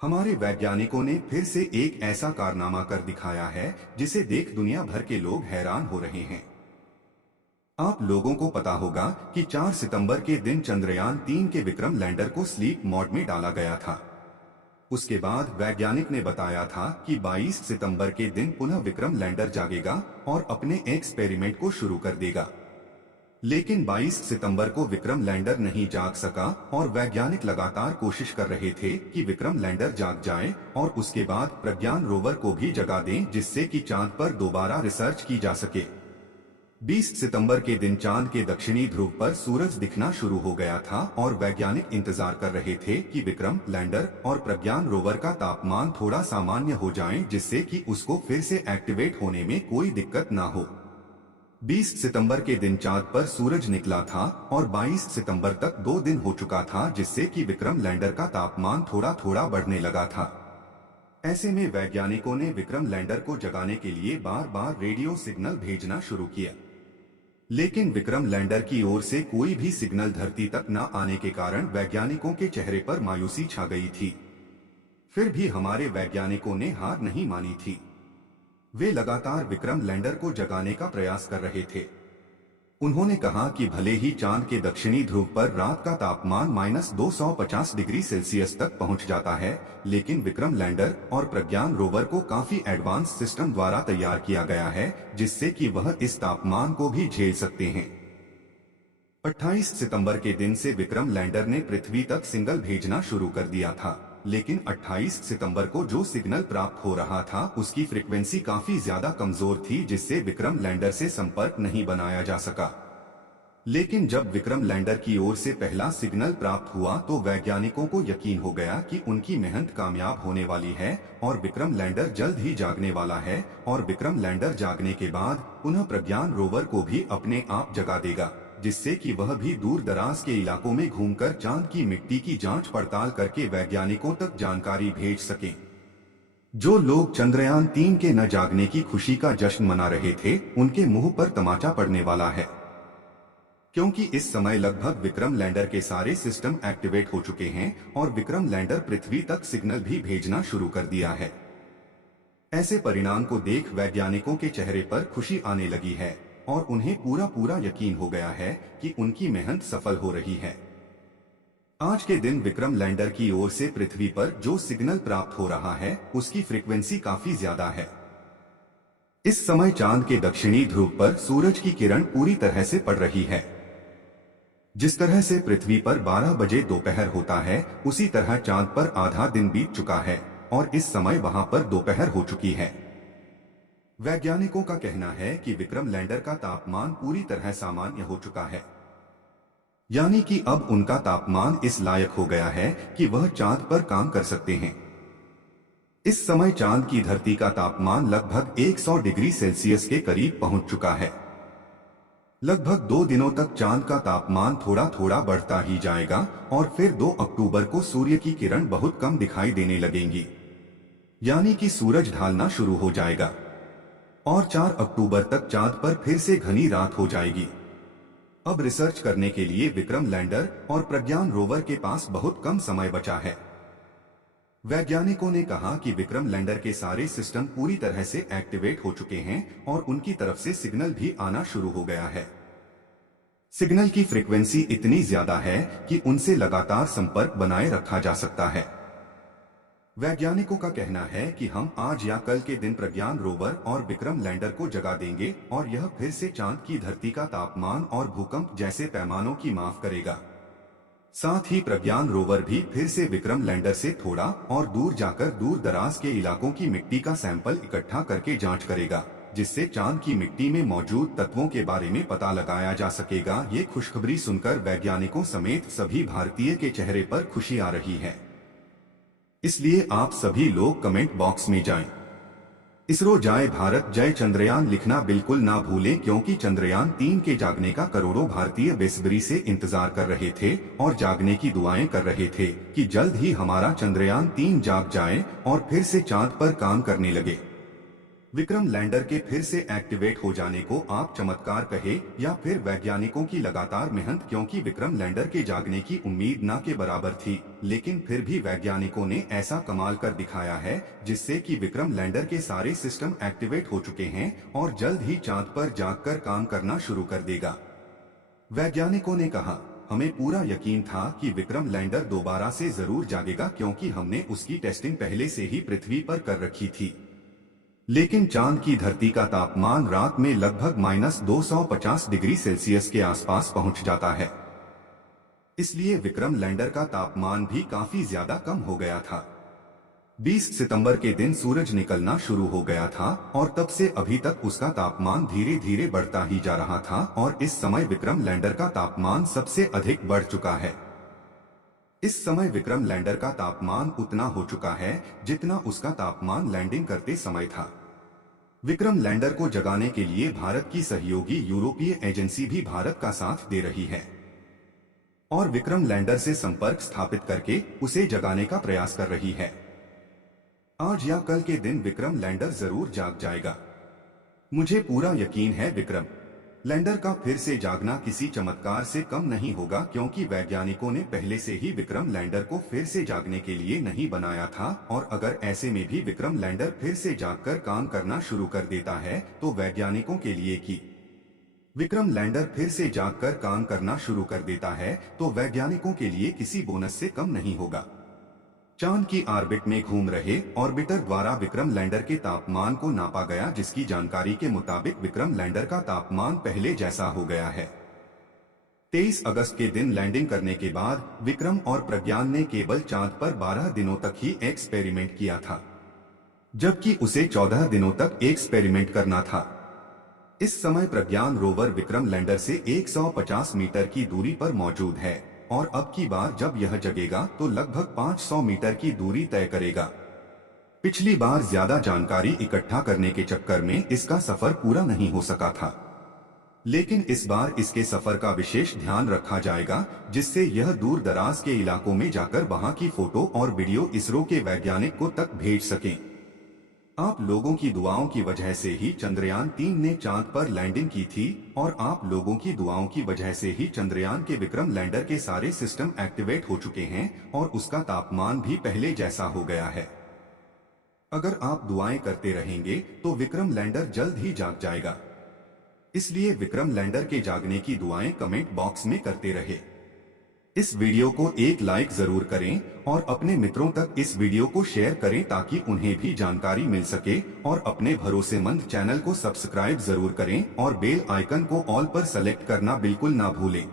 हमारे वैज्ञानिकों ने फिर से एक ऐसा कारनामा कर दिखाया है जिसे देख दुनिया भर के लोग हैरान हो रहे हैं। आप लोगों को पता होगा कि 4 सितंबर के दिन चंद्रयान 3 के विक्रम लैंडर को स्लीप मोड में डाला गया था। उसके बाद वैज्ञानिक ने बताया था कि 22 सितंबर के दिन पुनः विक्रम लैंडर जागेगा और अपने एक्सपेरिमेंट को शुरू कर देगा। लेकिन 22 सितंबर को विक्रम लैंडर नहीं जाग सका और वैज्ञानिक लगातार कोशिश कर रहे थे कि विक्रम लैंडर जाग जाए और उसके बाद प्रज्ञान रोवर को भी जगा दें जिससे कि चांद पर दोबारा रिसर्च की जा सके। 20 सितंबर के दिन चांद के दक्षिणी ध्रुव पर सूरज दिखना शुरू हो गया था और वैज्ञानिक इंतजार कर रहे थे कि विक्रम लैंडर और प्रज्ञान रोवर का तापमान थोड़ा सामान्य हो जाए जिससे कि उसको फिर से एक्टिवेट होने में कोई दिक्कत ना हो। 20 सितंबर के दिन चांद पर सूरज निकला था और 22 सितंबर तक 2 दिन हो चुका था जिससे कि विक्रम लैंडर का तापमान थोड़ा थोड़ा बढ़ने लगा था। ऐसे में वैज्ञानिकों ने विक्रम लैंडर को जगाने के लिए बार बार रेडियो सिग्नल भेजना शुरू किया, लेकिन विक्रम लैंडर की ओर से कोई भी सिग्नल धरती तक न आने के कारण वैज्ञानिकों के चेहरे पर मायूसी छा गई थी। फिर भी हमारे वैज्ञानिकों ने हार नहीं मानी थी। वे लगातार विक्रम लैंडर को जगाने का प्रयास कर रहे थे। उन्होंने कहा कि भले ही चांद के दक्षिणी ध्रुव पर रात का तापमान -250 डिग्री सेल्सियस तक पहुंच जाता है, लेकिन विक्रम लैंडर और प्रज्ञान रोवर को काफी एडवांस सिस्टम द्वारा तैयार किया गया है जिससे कि वह इस तापमान को भी झेल सकते हैं। 28 सितंबर के दिन से विक्रम लैंडर ने पृथ्वी तक सिग्नल भेजना शुरू कर दिया था, लेकिन 28 सितंबर को जो सिग्नल प्राप्त हो रहा था उसकी फ्रीक्वेंसी काफी ज्यादा कमजोर थी जिससे विक्रम लैंडर से संपर्क नहीं बनाया जा सका। लेकिन जब विक्रम लैंडर की ओर से पहला सिग्नल प्राप्त हुआ तो वैज्ञानिकों को यकीन हो गया कि उनकी मेहनत कामयाब होने वाली है और विक्रम लैंडर जल्द ही जागने वाला है और विक्रम लैंडर जागने के बाद पुनः प्रज्ञान रोवर को भी अपने आप जगा देगा जिससे कि वह भी दूर दराज के इलाकों में घूमकर चांद की मिट्टी की जांच पड़ताल करके वैज्ञानिकों तक जानकारी भेज सकें। जो लोग चंद्रयान 3 के न जागने की खुशी का जश्न मना रहे थे उनके मुंह पर तमाचा पड़ने वाला है, क्योंकि इस समय लगभग विक्रम लैंडर के सारे सिस्टम एक्टिवेट हो चुके हैं और विक्रम लैंडर पृथ्वी तक सिग्नल भी भेजना शुरू कर दिया है। ऐसे परिणाम को देख वैज्ञानिकों के चेहरे पर खुशी आने लगी है और उन्हें पूरा यकीन हो गया है कि उनकी मेहनत सफल हो रही है। आज के दिन विक्रम लैंडर की ओर से पृथ्वी पर जो सिग्नल प्राप्त हो रहा है उसकी फ्रीक्वेंसी काफी ज्यादा है। इस समय चांद के दक्षिणी ध्रुव पर सूरज की किरण पूरी तरह से पड़ रही है। जिस तरह से पृथ्वी पर 12 बजे दोपहर होता है उसी तरह चांद पर आधा दिन बीत चुका है और इस समय वहां पर दोपहर हो चुकी है। वैज्ञानिकों का कहना है कि विक्रम लैंडर का तापमान पूरी तरह सामान्य हो चुका है, यानी कि अब उनका तापमान इस लायक हो गया है कि वह चांद पर काम कर सकते हैं। इस समय चांद की धरती का तापमान लगभग 100 डिग्री सेल्सियस के करीब पहुंच चुका है। लगभग 2 दिनों तक चांद का तापमान थोड़ा थोड़ा बढ़ता ही जाएगा और फिर 2 अक्टूबर को सूर्य की किरण बहुत कम दिखाई देने लगेंगी, यानी कि सूरज ढलना शुरू हो जाएगा और 4 अक्टूबर तक चांद पर फिर से घनी रात हो जाएगी। अब रिसर्च करने के लिए विक्रम लैंडर और प्रज्ञान रोवर के पास बहुत कम समय बचा है। वैज्ञानिकों ने कहा कि विक्रम लैंडर के सारे सिस्टम पूरी तरह से एक्टिवेट हो चुके हैं और उनकी तरफ से सिग्नल भी आना शुरू हो गया है। सिग्नल की फ्रीक्वेंसी इतनी ज्यादा है कि उनसे लगातार संपर्क बनाए रखा जा सकता है। वैज्ञानिकों का कहना है कि हम आज या कल के दिन प्रज्ञान रोवर और विक्रम लैंडर को जगा देंगे और यह फिर से चांद की धरती का तापमान और भूकंप जैसे पैमानों की माफ करेगा। साथ ही प्रज्ञान रोवर भी फिर से विक्रम लैंडर से थोड़ा और दूर जाकर दूर दराज के इलाकों की मिट्टी का सैंपल इकट्ठा करके जांच करेगा, जिससे चांद की मिट्टी में मौजूद तत्वों के बारे में पता लगाया जा सकेगा। ये खुशखबरी सुनकर वैज्ञानिकों समेत सभी भारतीय के चेहरे पर खुशी आ रही है। इसलिए आप सभी लोग कमेंट बॉक्स में जाएं। इसरो जय भारत जय चंद्रयान लिखना बिल्कुल ना भूलें, क्योंकि चंद्रयान 3 के जागने का करोड़ों भारतीय बेसब्री से इंतजार कर रहे थे और जागने की दुआएं कर रहे थे कि जल्द ही हमारा चंद्रयान 3 जाग जाए और फिर से चांद पर काम करने लगे। विक्रम लैंडर के फिर से एक्टिवेट हो जाने को आप चमत्कार कहे या फिर वैज्ञानिकों की लगातार मेहनत, क्योंकि विक्रम लैंडर के जागने की उम्मीद न के बराबर थी, लेकिन फिर भी वैज्ञानिकों ने ऐसा कमाल कर दिखाया है जिससे कि विक्रम लैंडर के सारे सिस्टम एक्टिवेट हो चुके हैं और जल्द ही चांद पर जाकर काम करना शुरू कर देगा। वैज्ञानिकों ने कहा, हमें पूरा यकीन था कि विक्रम लैंडर दोबारा से जरूर जागेगा, क्योंकि हमने उसकी टेस्टिंग पहले से ही पृथ्वी पर कर रखी थी। लेकिन चांद की धरती का तापमान रात में लगभग -250 डिग्री सेल्सियस के आसपास पहुंच जाता है। इसलिए विक्रम लैंडर का तापमान भी काफी ज्यादा कम हो गया था। 20 सितंबर के दिन सूरज निकलना शुरू हो गया था और तब से अभी तक उसका तापमान धीरे धीरे बढ़ता ही जा रहा था और इस समय विक्रम लैंडर का तापमान सबसे अधिक बढ़ चुका है। इस समय विक्रम लैंडर का तापमान उतना हो चुका है जितना उसका तापमान लैंडिंग करते समय था। विक्रम लैंडर को जगाने के लिए भारत की सहयोगी यूरोपीय एजेंसी भी भारत का साथ दे रही है और विक्रम लैंडर से संपर्क स्थापित करके उसे जगाने का प्रयास कर रही है। आज या कल के दिन विक्रम लैंडर जरूर जाग जाएगा। मुझे पूरा यकीन है विक्रम लैंडर का फिर से जागना किसी चमत्कार से कम नहीं होगा, क्योंकि वैज्ञानिकों ने पहले से ही विक्रम लैंडर को फिर से जागने के लिए नहीं बनाया था और अगर ऐसे में भी विक्रम लैंडर फिर से जागकर काम करना शुरू कर देता है तो वैज्ञानिकों के लिए कि विक्रम लैंडर फिर से जागकर काम करना शुरू कर देता है तो वैज्ञानिकों के लिए किसी बोनस से कम नहीं होगा। चांद की ऑर्बिट में घूम रहे ऑर्बिटर द्वारा विक्रम लैंडर के तापमान को नापा गया, जिसकी जानकारी के मुताबिक विक्रम लैंडर का तापमान पहले जैसा हो गया है। 23 अगस्त के दिन लैंडिंग करने के बाद विक्रम और प्रज्ञान ने केवल चांद पर 12 दिनों तक ही एक्सपेरिमेंट किया था, जबकि उसे 14 दिनों तक एक्सपेरिमेंट करना था। इस समय प्रज्ञान रोवर विक्रम लैंडर से 150 मीटर की दूरी पर मौजूद है और अब की बार जब यह जगेगा तो लगभग 500 मीटर की दूरी तय करेगा। पिछली बार ज्यादा जानकारी इकट्ठा करने के चक्कर में इसका सफर पूरा नहीं हो सका था, लेकिन इस बार इसके सफर का विशेष ध्यान रखा जाएगा, जिससे यह दूर दराज के इलाकों में जाकर वहां की फोटो और वीडियो इसरो के वैज्ञानिकों तक भेज सकें। आप लोगों की दुआओं की वजह से ही चंद्रयान 3 ने चांद पर लैंडिंग की थी और आप लोगों की दुआओं की वजह से ही चंद्रयान के विक्रम लैंडर के सारे सिस्टम एक्टिवेट हो चुके हैं और उसका तापमान भी पहले जैसा हो गया है। अगर आप दुआएं करते रहेंगे तो विक्रम लैंडर जल्द ही जाग जाएगा। इसलिए विक्रम लैंडर के जागने की दुआएं कमेंट बॉक्स में करते रहे। इस वीडियो को एक लाइक जरूर करें और अपने मित्रों तक इस वीडियो को शेयर करें ताकि उन्हें भी जानकारी मिल सके, और अपने भरोसेमंद चैनल को सब्सक्राइब जरूर करें और बेल आइकन को ऑल पर सेलेक्ट करना बिल्कुल ना भूलें।